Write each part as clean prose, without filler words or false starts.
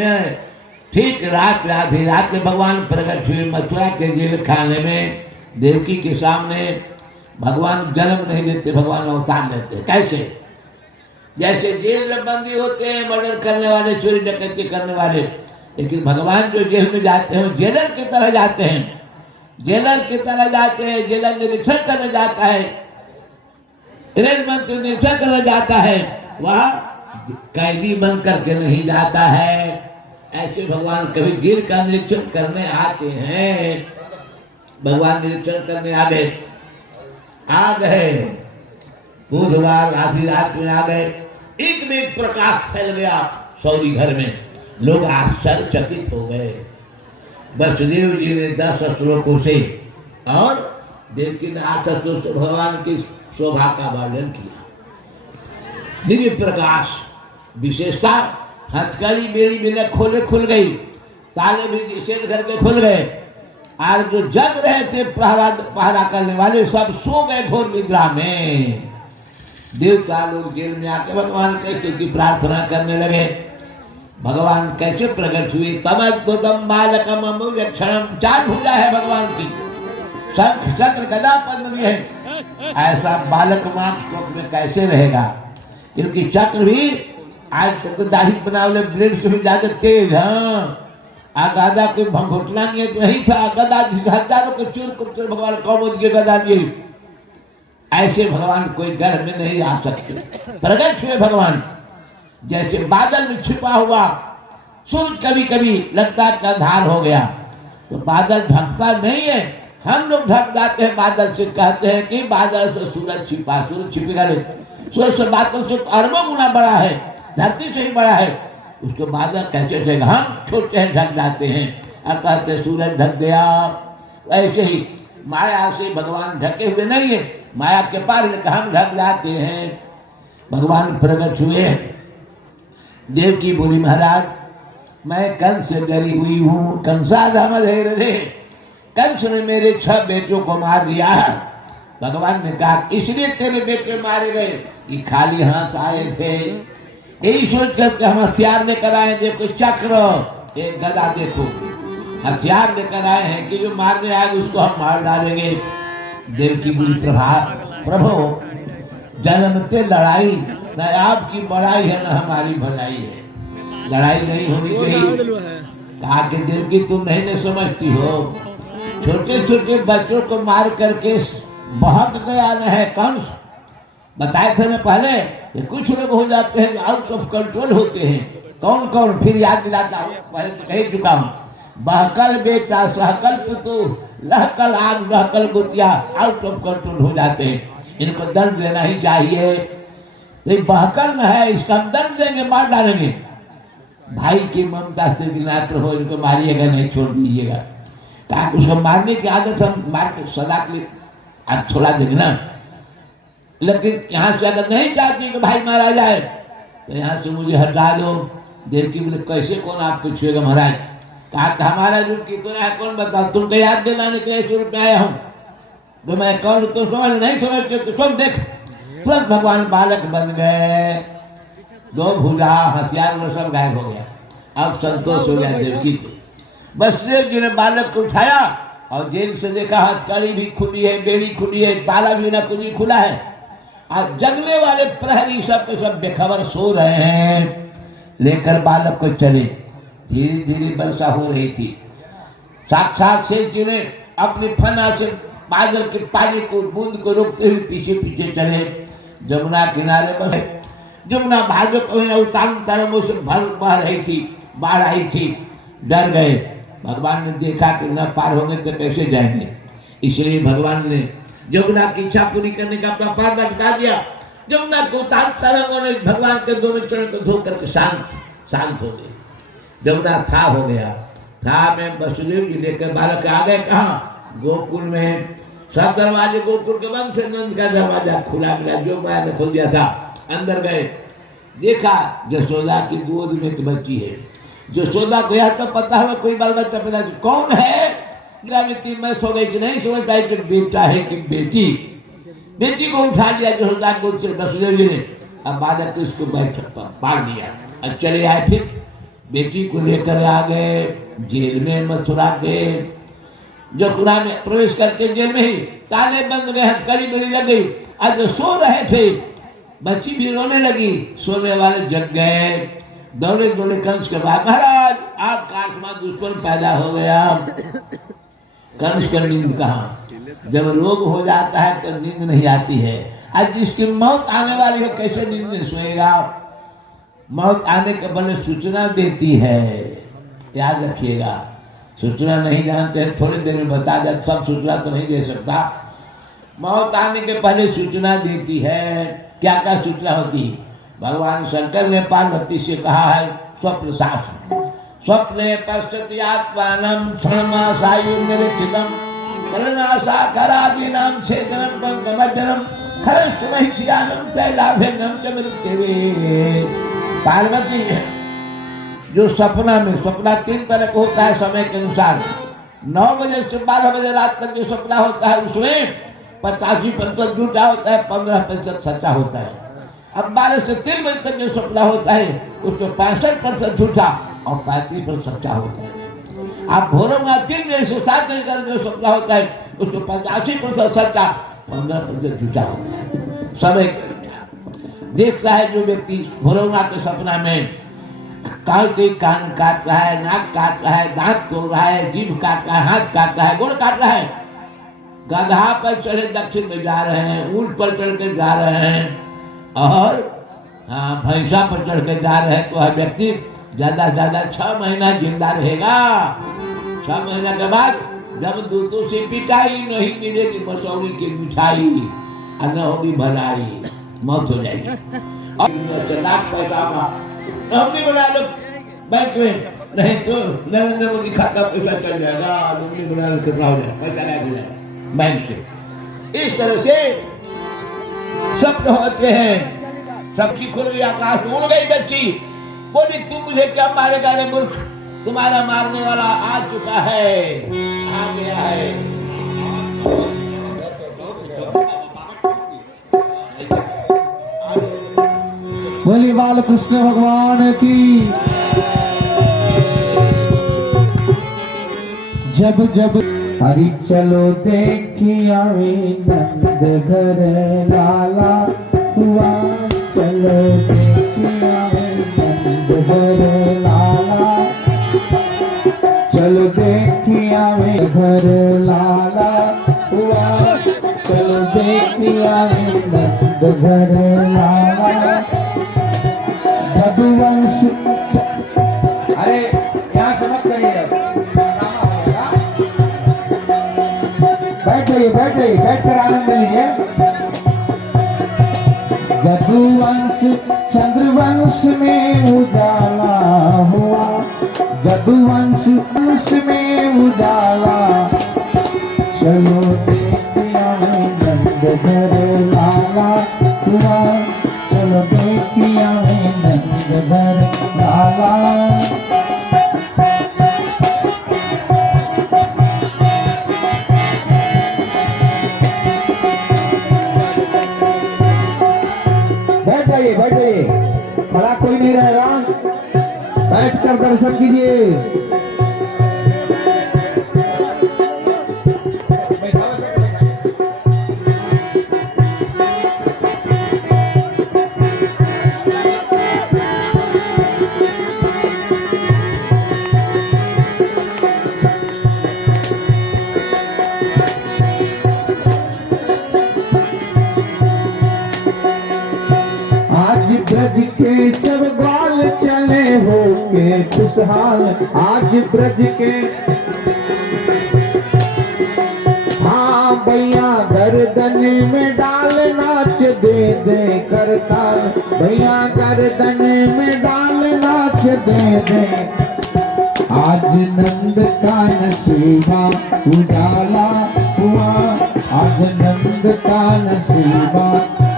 में ठीक रात आधी रात में भगवान प्रकट हुए मथुरा के जेल खाने में। देवकी के सामने भगवान जन्म नहीं देते, भगवान अवतार लेते। कैसे? जैसे जेल में बंदी होते हैं मर्डर करने वाले, चोरी डकैती करने वाले, लेकिन भगवान जो जेल में जाते हैं जेलर की तरह जाते हैं। जेलर की तरह जाते हैं। जेलर निरीक्षण करने जाता है, रेल मंत्री निरीक्षण करने जाता है, वह कैदी बन करके नहीं जाता है। ऐसे भगवान कभी जेल का निरीक्षण करने आते हैं। भगवान निरीक्षण करने आ गए बुधवार आधी रात में आ गए। एक में एक प्रकाश फैल गया सौरी घर में। लोग आश्चर्यचकित हो गए। वसुदेव जी ने 10 श्लोकों से और देवकी ने 8 श्लोक से भगवान की शोभा का वर्णन किया। दिव्य प्रकाश विशेषता, हथकड़ी मेरी बिना खोले खुल गई, ताले भी निषेध करके खुल गए। और जो जग रहे थे पहरा करने वाले सब सो गए घोर निद्रा में। देवता लोग जेल में आके भगवान कैसे की प्रार्थना करने लगे। भगवान कैसे प्रकट हुए? तमद्भुतम बालकम अमूल्यक्षणम, 4 भुजा है भगवान की, शंख चक्र गदा पद्म भी है। ऐसा बालक मांस में कैसे रहेगा? क्योंकि चक्र भी आज तो दाढ़ी बनावले ब्लेड से भी ज्यादा तेज। हाँ, गदा कोई भंगोटला नहीं है तो नहीं था। गदा हजारों को चूर भगवान कौमुद के गदा दिए। ऐसे भगवान कोई घर में नहीं आ सकते। प्रकट हुए भगवान जैसे बादल में छिपा हुआ सूरज। कभी कभी लगता है अंधार हो गया तो बादल ढकता नहीं है, हम लोग ढक जाते हैं बादल से। कहते हैं कि बादल से सूरज छिपा, सूरज छिपेगा नहीं। सूरज से बादल से अरबों गुना बड़ा है, धरती से ही बड़ा है, उसको बादल कैसे ढकेगा? हम छोटे हैं ढक जाते हैं। अब कहते सूरज ढक गया। ऐसे ही माया से भगवान ढके हुए नहीं है, माया के पार हम ढक जाते हैं। भगवान प्रकट हुए। देवकी बोली महाराज मैं कंस से डरी हुई हूँ। कंस ने मेरे 6 बेटों को मार दिया। भगवान ने कहा इसलिए तेरे बेटे मारे गए कि खाली हाथ आए थे। यही सोच करके हम हथियार लेकर आए। देखो चक्र, एक गदा देखो, हथियार लेकर आए हैं कि जो मारने आए उसको हम मार डालेंगे। देवकी बोली प्रभु जन्मते लड़ाई न आपकी बड़ाई है न हमारी भलाई है। लड़ाई नहीं होनी चाहिए। कहा कि देवकी तुम नहीं समझती हो, छोटे छोटे बच्चों को मार करके बहक गया न है कंस। बताए थे ना पहले कि कुछ लोग हो जाते हैं आउट ऑफ कंट्रोल होते हैं। कौन कौन? फिर याद दिलाता हूँ, पहले तो कह चुका हूँ। बहकल बेटा, सहकल पुतु, लहकल आग, लहकल गुतिया, आउट ऑफ कंट्रोल हो जाते हैं। इनको दंड देना ही चाहिए। तो बहकल न है, इसका हम दंड देंगे, मार डालेंगे। भाई की ममता से गिनात हो, इनको मारिएगा नहीं, छोड़ दीजिएगा। कहा उसको मारने की आदत हम मार के सदा के लिए आज छोड़ा देंगे ना। लेकिन यहाँ से अगर नहीं चाहती कि भाई मारा जाए तो यहाँ से मुझे हटा दो। देवकी बोले कैसे कौन आपको छुएगा महाराज? कहा हमारा रूप कितना है कौन बताओ? तुमको याद दिलाने के लिए रूप में आया हूँ। तो मैं कौन तो समझ नहीं समझते तो सब देख। तुरंत भगवान बालक बन गए। 2 भुजा, हथियार वो सब गायब हो गया। अब संतोष हो गया देवकी को। वसुदेव जी ने बालक को उठाया और जेल से देखा हथकड़ी भी खुली है, बेड़ी खुली है, ताला भी ना कुछ खुला है। और जगने वाले प्रहरी सब के सब बेखबर सो रहे हैं। लेकर बालक को चले। धीरे धीरे वर्षा हो रही थी। साक्षात शेष जी ने अपनी फना से बादल के पानी को बूंद को रोकते हुए पीछे पीछे चले। जमुना किनारे पर जमुना भाजपा को उतार से भर बह रही थी, बाढ़ आई थी। डर गए। भगवान ने देखा कि न पार होंगे तो कैसे जाएंगे, इसलिए भगवान ने जमुना की इच्छा पूरी करने का अपना पार लटका दिया। जमुना को उतार तरंगों ने भगवान के दोनों चरण को धो करके शांत हो गए। जमुना था हो गया। था में वसुदेव जी लेकर बालक आ गए। कहाँ? गोकुल में। सब दरवाजे गोकुल के बंद थे, नंद का दरवाजा खुला मिला, जो माया ने खोल दिया था। अंदर गए, देखा यशोदा की गोद में एक बच्ची है। यशोदा को यह तो पता हुआ कोई बाल बच्चा पैदा कौन है? मैं सो गई कि नहीं समझ पाई कि बेटा है कि बेटी। बेटी को उठा लिया यशोदा गोद से वसुदेव जी ने। अब बालक को इसको बैठ पार दिया और चले आए। फिर बेटी को लेकर आ गए जेल में, मथुरा के जो पुरा में प्रवेश करते जेल में ही ताले बंद रहे, हथकड़ी बड़ी लग गई। आज सो रहे थे, बच्ची भी रोने लगी, सोने वाले जग गए, दौड़े दौड़े कंस के बाद, महाराज आपका आत्मा दुश्मन पैदा हो गया। कंस का नींद कहाँ, जब रोग हो जाता है तो नींद नहीं आती है। आज जिसकी मौत आने वाली है कैसे नींद नहीं सोएगा। मौत आने के पहले सूचना देती है, याद रखिएगा। सूचना नहीं जानते हैं, थोड़ी देर में बता दे, सब सूचना तो नहीं दे सकता। मौत आने के पहले सूचना देती है। क्या क्या सूचना होती है? भगवान शंकर ने पार्वती से कहा है स्वप्न शास्त्र, स्वप्ने पश्यति आत्मानं क्षणमासायुं निरीक्षितं कर्णासाकरादीनां छेदनं पंकमज्जनं खरस्तुमहिष्यानं तैलाभेनं च मृत्युवे। पार्वती जो सपना में, सपना 3 तरह का होता है समय के अनुसार। 9 बजे से 12 बजे रात तक जो सपना होता है उसमें 85% झूठा होता है, 15% सच्चा होता है। अब 12 से 3 बजे तक जो सपना होता है उसमें 65% झूठा और 35% सच्चा होता है। आप भोरों में 3 बजे से 7 बजे तक जो सपना होता है उसमें 85% सच्चा, 15% झूठा होता है। समय देखता है जो व्यक्ति भोरों के सपना में कान काट रहा है, नाक काट रहा है, दांत तोड़ रहा है, जीभ काट रहा है, हाथ काट रहा है, गोड़ काट रहा है, गधा पर चढ़े दक्षिण में जा रहे हैं, ऊंट पर चढ़ के जा रहे हैं और भैंसा पर चढ़ के जा रहे हैं, तो वह व्यक्ति ज्यादा से ज्यादा 6 महीना जिंदा रहेगा। 6 महीना के बाद जब दूतों से पिटाई नहीं मिलेगी मसौरी की मिठाई और न होगी भलाई, मौत हो जाएगी। और लाख पैसा का नौकरी बना लो बैंक में, नहीं तो नरेंद्र मोदी खाता पैसा चल जाएगा, नौकरी बना लो कितना हो जाएगा, पैसा लग जाएगा बैंक से। इस तरह से स्वप्न होते हैं। सबकी खुल गई, आकाश उड़ गई बच्ची, बोली तुम मुझे क्या मारेगा रे मूर्ख, तुम्हारा मारने वाला आ चुका है, आ गया है। बोली बाल कृष्ण भगवान की। जब जब हरि चलो देखिया नंद घर लाला हुआ, चलो देखिया नंद घर लाला, चलो देखिया घर लाला हुआ, चलो देखिया नंद घर लाला। रघुवंश, अरे यहाँ से मत करिए, बैठ जाइए, बैठ कर आनंद लीजिए। रघुवंश चंद्रवंश में उजाला हुआ, रघुवंश में उजाला, चलो देखिया नंद घर लाला हुआ, चलो देखिया नंद घर लाला। बैठ जाइए, खड़ा कोई नहीं रहेगा, बैठकर दर्शन कीजिए। ब्रज के सब ग्वाल चले हो के खुशहाल, आज ब्रज के हाँ भैया गर्दन में डाल नाच दे दे करताल, भैया गर्दन में डाल नाच दे दे। आज नंद का नसीबा उजाला हुआ, आज नंद का नसीबा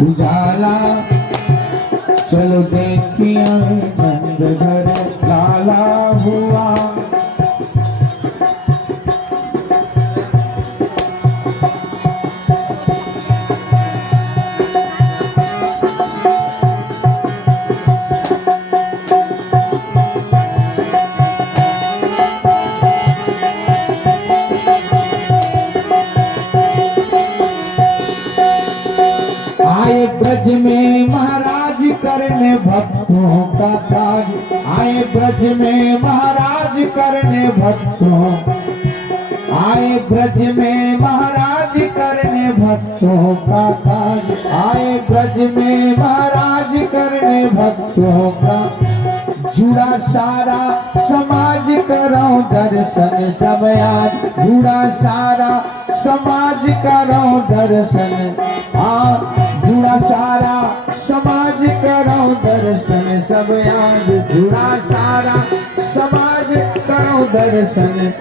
उजाला, चलो देखिए नंद घर लाला हुआ। भक्तों का ताज आए ब्रज में महाराज करने भक्तों आए ब्रज में महाराज करने भक्तों का ताज आए ब्रज में महाराज करने भक्तों का जुड़ा सारा समाज करो दर्शन सब आज जुड़ा सारा समाज करो दर्शन जुड़ा सारा समाज करो दर्शन सब आज जुड़ा सारा समाज करो दर्शन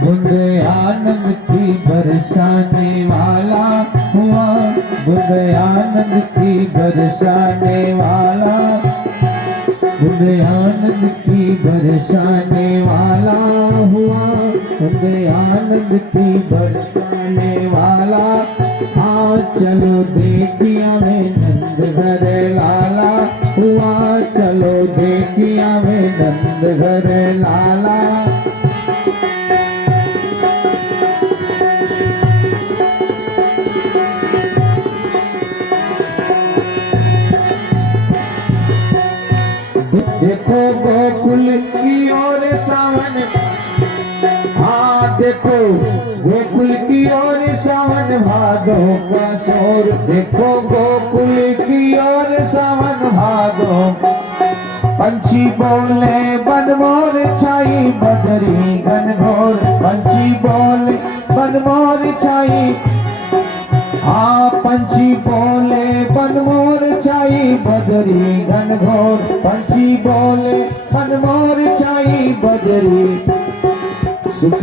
बूंदे आनंद की बरसाने वाला हुआ बूंदे आनंद की बरसाने वाला बूंदे आनंद की बरसाने वाला हुआ बूंदे आनंद की बरसाने वाला हाँ चलो देखिया में नंद घर लाला हुआ चलो देखिया में नंद घर लाला देखो गोकुल की ओर सावन हाँ देखो गोकुल की ओर सावन भादो का शोर देखो गोकुल की ओर सावन भादो पंछी बोले बनमोर छाई बदरी घनघोर पंछी बोले बनमोर छाई हाँ पंछी बोले बनमोर छाई बदरी घनघोर पंछी बोले बनमोर छाई बदरी सुख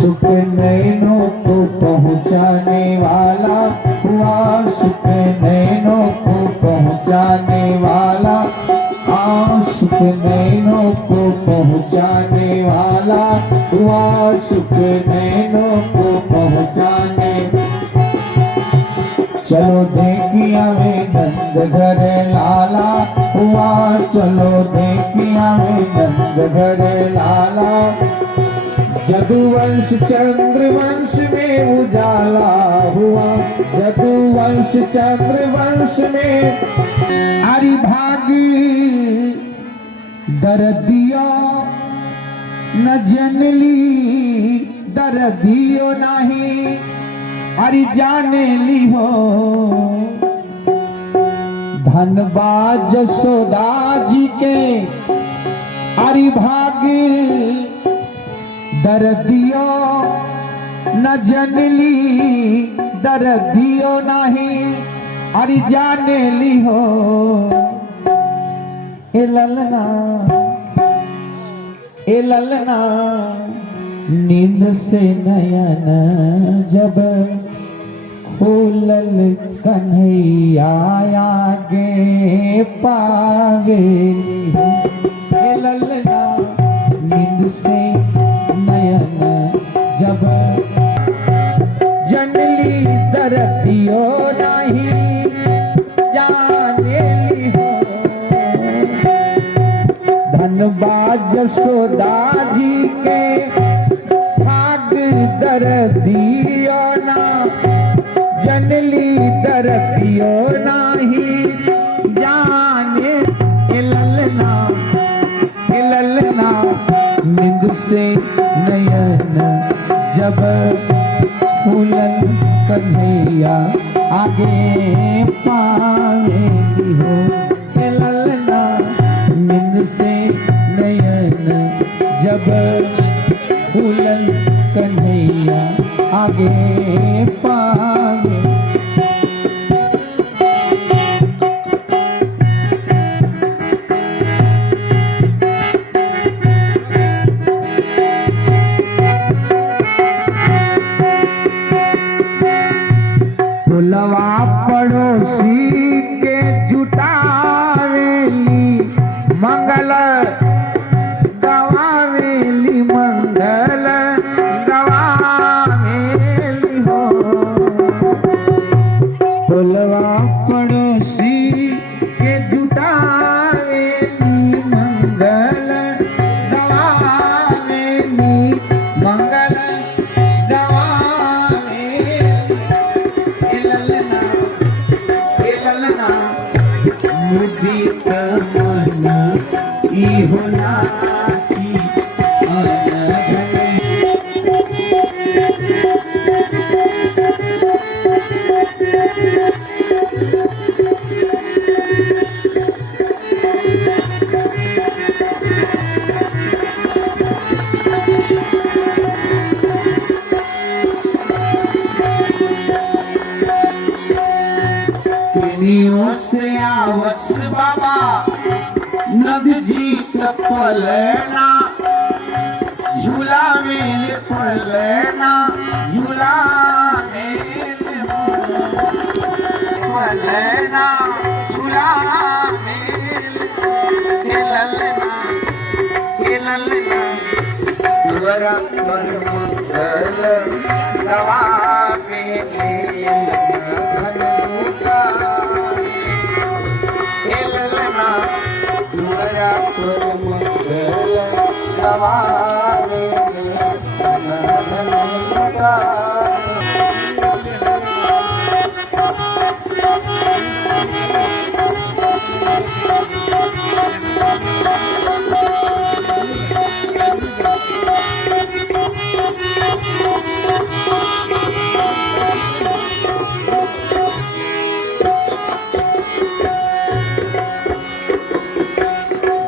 सुख नैनों को पहुँचाने वाला हुआ सुख नैनों को पहुँचाने वाला हाँ सुख नैनों को पहुँचाने वाला हुआ सुख नैनों को पहुँचाने चलो देखिया में नंद घर लाला हुआ चलो देखिया में नंद घर लाला जदुवंश चंद्रवंश में उजाला हुआ जदुवंश चंद्रवंश में हरि भागी दर्दिया न जनली दर्दियो नहीं हरि जाने ली हो धनबाद जसोदा जी के हरि भागी दर्दियो न जनली दर्दियो नहीं हरि जाने ली हो ए ललना नींद से नयन जब खोलल कन्हैया आगे पावेली हे ललना नींद से नयन जब जनली दर्दियो नहीं जानेली हो धनबाद जसोदा जी के दर्दियो ना जनली दर्दियो नाही जाने ललना नींद से नयन जब फूलन कन्हैया आगे पावेली हो ललना नींद से नयन जब फूलन कन्हैया आगे पावे फुलवा पड़ोसी के जुटावेली मंगल गवावेली मंगल गवावेली हो फुलवा पड़ोसी के जुटावेली मंगल गवावेली मंगल गवावेली ललना मुदित मन इहो नाची अनघन से आवस बाबा नद जीत पलना झूला मेल पलना झूला मेल पलना झूला मेल ललना वरा पर मंगल दवा मेले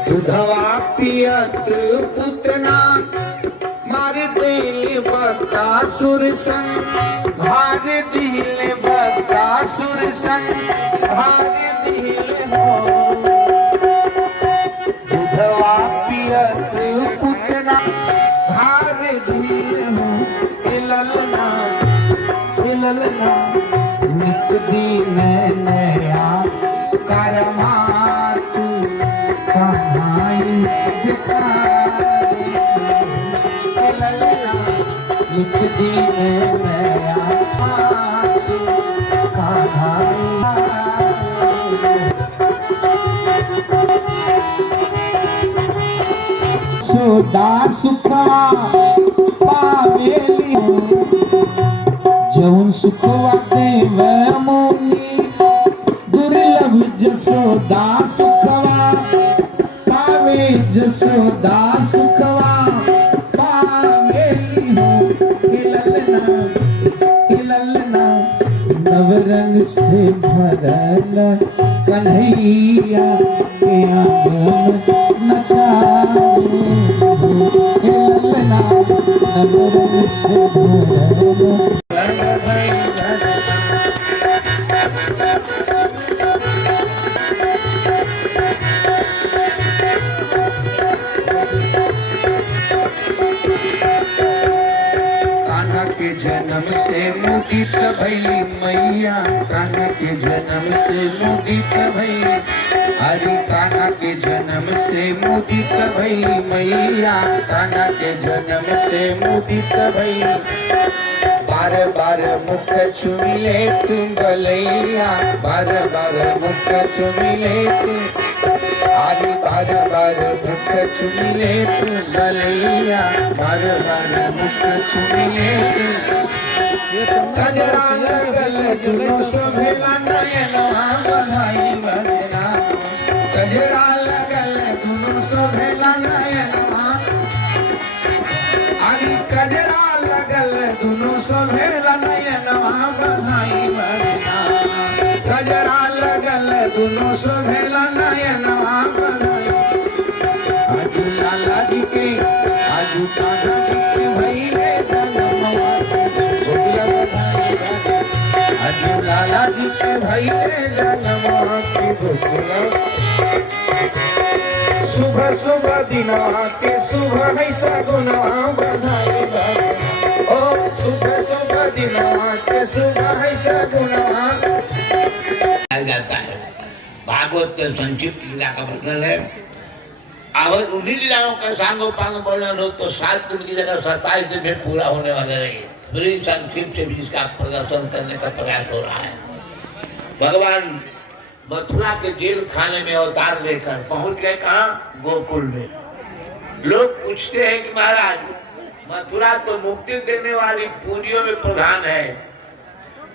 दुधवा पियत पुतना मार दिल बकासुर संग भार दिल बकासुर संग भार दिल हो दुधवा पियत पुतना भार दिल हो ललना नित दिन नया करमात कहानी नित दिन नया सोदा सुखवा पावेली जौन सुखवा देव मोनी दुर्लभ जसोदा सुखवा पावे जसोदा सुखवा पावेली ललना नवरंग से भरल कन्हैया के आंगन नचावे ललना नवरंग से भरल जन्म से मुदित भैली मैया कान्हा के जन्म से मुदित भैली हरि कान्हा के जन्म से मुदित भैली मैया कान्हा के जन्म से मुदित भैली बार बार मुख चुमिले तुम बलैया बार बार मुख चुमिले तुम आदि बार बार मुख चुमिले तुम बलैया बार बार मुख चुमिले तुम कजरा लगल दुनो शोभेला नयनवा बधाई बजना कजरा लगल दुनो शोभेला नयनवा आदि कजरा लगल दुनो शोभेला नयनवा बधाई बजना कजरा लगल दुनो शोभेला नयनवा बधाई आजू लाला जी के आजू कान्हा जी के भैले जनमवा आजू लाला जी के भैले जनमवा के गोकुला शुभ शुभ दिनवा के शुभ है सगुनवा बधाई ओ शुभ शुभ दिनवा के शुभ है सगुनवा जाता है। भागवत के संक्षिप्त लीला का वर्णन है और उन्हीं लीलाओं का सांगोपांग वर्णन हो तो 7 दिन की जगह 27 दिन में पूरा होने वाले रहे पूरी संक्षिप्त से भी इसका प्रदर्शन करने का प्रयास हो रहा है। भगवान मथुरा के जेल खाने में अवतार लेकर पहुंच गए कहाँ गोकुल में। लोग पूछते हैं कि महाराज मथुरा तो मुक्ति देने वाली पूरियों में प्रधान है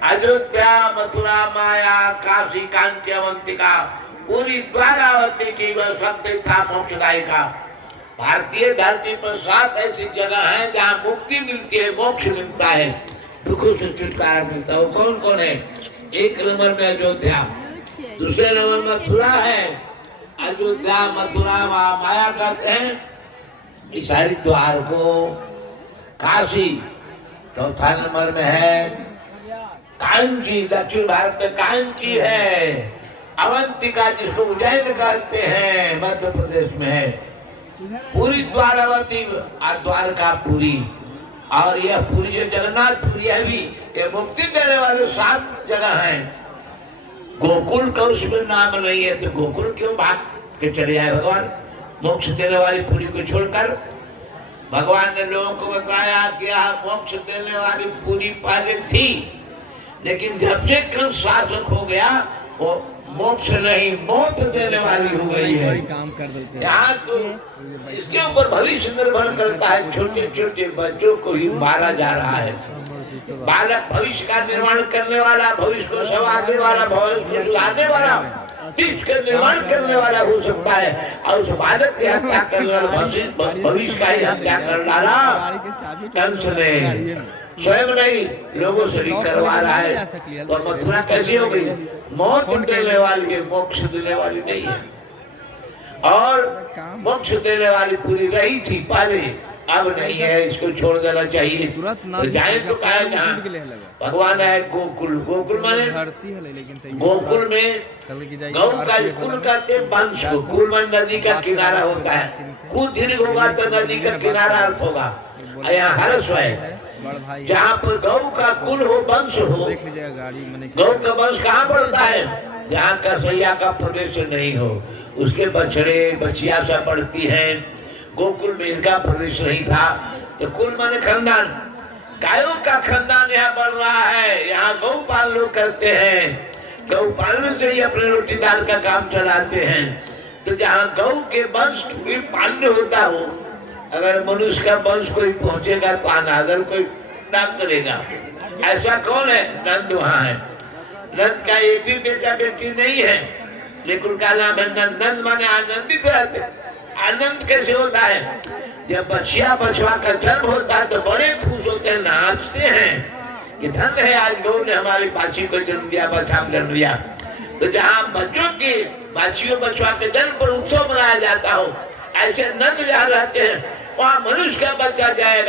अयोध्या, मथुरा, माया, काशी, कांची, अवंतिका, पूरी द्वारावती की वह शक्ति था मोक्षदायी का। भारतीय धरती पर 7 ऐसी जगह है जहाँ मुक्ति मिलती है, मोक्ष मिलता है, दुखों से छुटकारा मिलता है। वो कौन कौन है? 1 नंबर में अयोध्या, दूसरे नंबर में मथुरा है। अयोध्या, मथुरा, माया करते हैं इस हरिद्वार को। काशी चौथा नंबर में है। कांची, दक्षिण भारत में कांची है। अवंतिका जिसको उज्जैन कहते हैं, मध्य प्रदेश में है। पूरी द्वारावती, द्वारका पुरी, और यह पुरी जो जगन्नाथपुरी है भी, ये मुक्ति देने वाले 7 जगह हैं। गोकुल का उसमें नाम नहीं है, तो गोकुल क्यों भाग के चले आए भगवान? मोक्ष देने वाली पुरी को छोड़कर भगवान ने लोगों को बताया कि यहाँ मोक्ष देने वाली पुरी पहले थी, लेकिन जब से कल शासक हो गया वो मोक्ष नहीं मौत देने वाली हो गई है। यहाँ तो इसके ऊपर भविष्य निर्भर करता है। छोटे छोटे बच्चों को ही मारा जा रहा है। बालक भविष्य का निर्माण करने वाला, भविष्य को संवारने वाला, भविष्य को सुधारने वाला, देश का निर्माण करने वाला हो सकता है, और उस बालक की हत्या करने वाला भविष्य का ही हत्या कर डाला कंस ने। स्वयं नहीं, लोगों से भी करवा रहा है। तो मथुरा कैसी हो गई? मौत देने वाली है, मोक्ष देने वाली नहीं है। और मोक्ष देने वाली पूरी रही थी पहले, अब नहीं है, इसको छोड़ देना चाहिए। तो जाए तो कहा जहाँ भगवान है गोकुल। गोकुल माने गोकुल में गौ का कुल कहते वंश को। कुल में नदी का किनारा होता है, कुल दीर्घ होगा तो नदी का किनारा अर्थ होगा। यहाँ हर्ष है, जहाँ पर गौ का कुल हो, वंश हो। गौ का वंश कहाँ पड़ता है? जहाँ कसैया का प्रदेश नहीं हो, उसके बछड़े बछिया सब पड़ती हैं। गोकुल में इनका प्रदेश नहीं था। तो कुल माने खानदान, गायों का खानदान यहाँ बढ़ रहा है। यहाँ गौ पालन लोग करते हैं, गौ पालन से ही अपने रोटी दाल का काम चलाते हैं। तो जहाँ गौ के वंश भी पालन होता हो, अगर मनुष्य का वंश कोई पहुंचेगा तो अनादर कोई नाम करेगा। ऐसा कौन है? नंद वहाँ है। नंद का एक भी बेटा बेटी नहीं है, लेकिन उनका नाम है नंद। नंद माने आनंदित रहते। आनंद कैसे होता है? जब बछिया बछवा का जन्म होता है तो बड़े खुश होते हैं, नाचते हैं कि धन है आज गौ ने हमारी बाछी को जन्म दिया, बछा जन्म दिया। तो जहाँ बच्चों के बाछियों बछवा के जन्म पर उत्सव मनाया जाता हो, ऐसे नंद जहाँ रहते हैं वहाँ मनुष्य का बच्चा जाएगा।